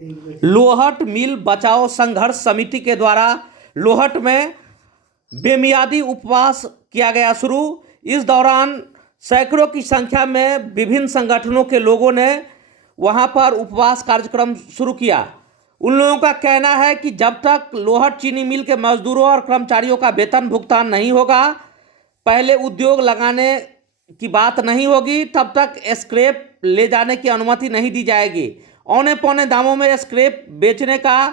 लोहट मिल बचाओ संघर्ष समिति के द्वारा लोहट में बेमियादी उपवास किया गया शुरू। इस दौरान सैकड़ों की संख्या में विभिन्न संगठनों के लोगों ने वहां पर उपवास कार्यक्रम शुरू किया। उन लोगों का कहना है कि जब तक लोहट चीनी मिल के मजदूरों और कर्मचारियों का वेतन भुगतान नहीं होगा, पहले उद्योग लगाने की बात नहीं होगी, तब तक स्क्रैप ले जाने की अनुमति नहीं दी जाएगी। औने पौने दामों में स्क्रैप बेचने का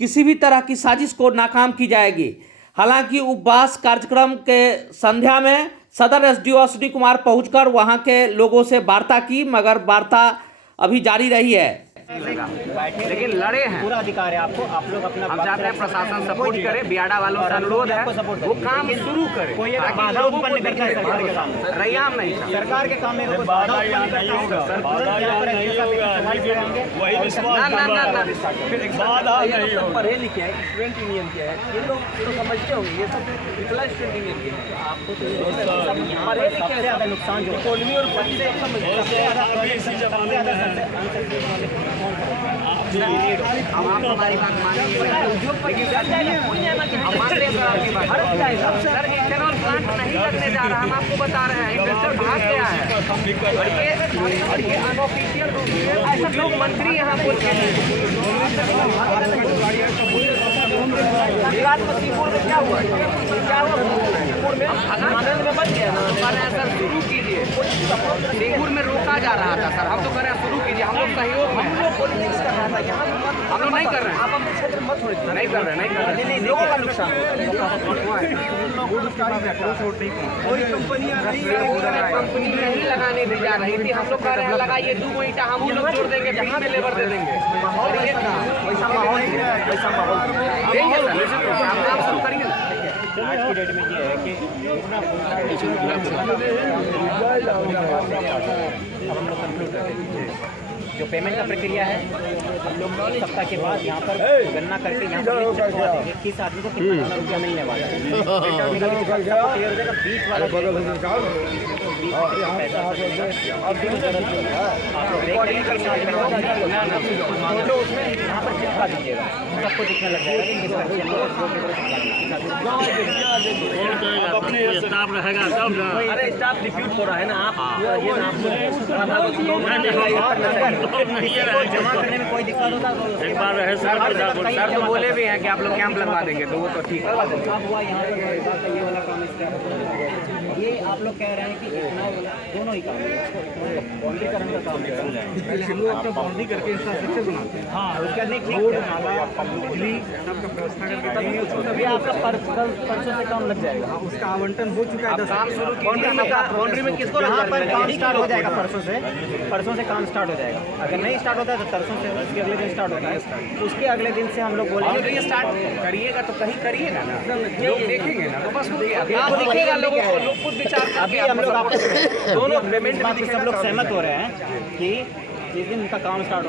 किसी भी तरह की साजिश को नाकाम की जाएगी। हालांकि उपवास कार्यक्रम के संध्या में सदर एसडीओ अश्विनी कुमार पहुंचकर वहां के लोगों से वार्ता की, मगर वार्ता अभी जारी रही है। लेकिन लड़े हैं, पूरा अधिकार है आपको। आप लोग अपना हम चाहते हैं प्रशासन सपोर्ट करे, बियाडा वालों का अनुरोध है वो काम शुरू करे। कोई बाधा उत्पन्न नहीं करना है सरकार के काम में। रैयाम नहीं, सरकार के काम में कोई बाधा नहीं होगा। वही विश्वास पढ़े लिखे हैं, स्टूडेंट यूनियन के हैं, ये लोग तो समझते होंगे, ये सब स्टूडेंट यूनियन के हैं। आपको तो पढ़े लिखे ज्यादा नुकसान जो इकोनॉमी और हम आप हमारी बात मानेंगे, सर इथेनॉल प्लांट नहीं लगने जा रहा। हम आपको बता रहे हैं, इन्वेस्टर भाग गया है और ये अनऑफिशियल रूप से ऐसा लोग मंत्री यहाँ बोलते हैं। मसीपुर में क्या हुआ? मसीपुर में आनंद में बच गया ना सर, शुरू कीजिए। मसीपुर में रोका जा रहा था सर, हम तो कह रहे हैं शुरू कीजिए। हम लोग सहयोग में, हम लोग पॉलिटिक्स कर रहा था यहाँ, हम लोग नहीं कर रहे हैं। आप अपने क्षेत्र मत छोड़िए, नहीं कर रहे हैं, लोगों का नुकसान कोई कंपनी नहीं लगाने दी जा रही थी। हम लोग कह रहे हैं लगाइए 2 ईंटा, हम लोग जोड़ देंगे, जहाँ में लेबर दे देंगे। वैसा माहौल देंगे सर, आप काम शुरू करिए ना। आज की डेट में ये है कि अब हम लोग कंक्लूड करते हैं जो पेमेंट का प्रक्रिया है। हम लोग 1 सप्ताह के बाद यहाँ पर गणना करके यहाँ पर लिस्ट करवा देंगे किस आदमी को कितना रुपया मिलने वाला है। बीच वाला उसमें यहाँ पर चिपका दीजिएगा, सबको दिखने लग जाएगा। स्टाफ रहेगा सब ना। अरे स्टाफ डिप्यूट हो रहा है ना, आप ये जमा करने में कोई दिक्कत होता है। एक बार रहे सर तो बोले भी हैं कि आप लोग कैंप लगवा देंगे, तो वो तो ठीक है। अब हुआ यहाँ पर ये वाला काम, ये आप लोग कह रहे हैं कि इतना दोनों ही काम बाउंड्रीकरण का काम चल जाएगा। हम लोग अपना बाउंड्री करके इंफ्रास्ट्रक्चर बनाते हैं। हाँ, उसके बाद रोड, नाला, बिजली सबका व्यवस्था करके तभी आपका परसों से काम लग जाएगा। उसका आवंटन हो चुका है, काम शुरू। बाउंड्री में किसको यहाँ पर काम स्टार्ट हो जाएगा? परसों से काम स्टार्ट हो जाएगा। अगर नहीं स्टार्ट होता है तो तरसों से उसके अगले दिन स्टार्ट होता है। उसके अगले दिन से हम लोग बोलेंगे ये स्टार्ट करिएगा तो कहीं करिएगा ना, लोग देखेंगे ना, तो बस दिखेगा लोगों को। लोग खुद विचार अभी हम लोग आपस में दोनों पेमेंट सब लोग सहमत हो रहे हैं कि जिस दिन उनका काम स्टार्ट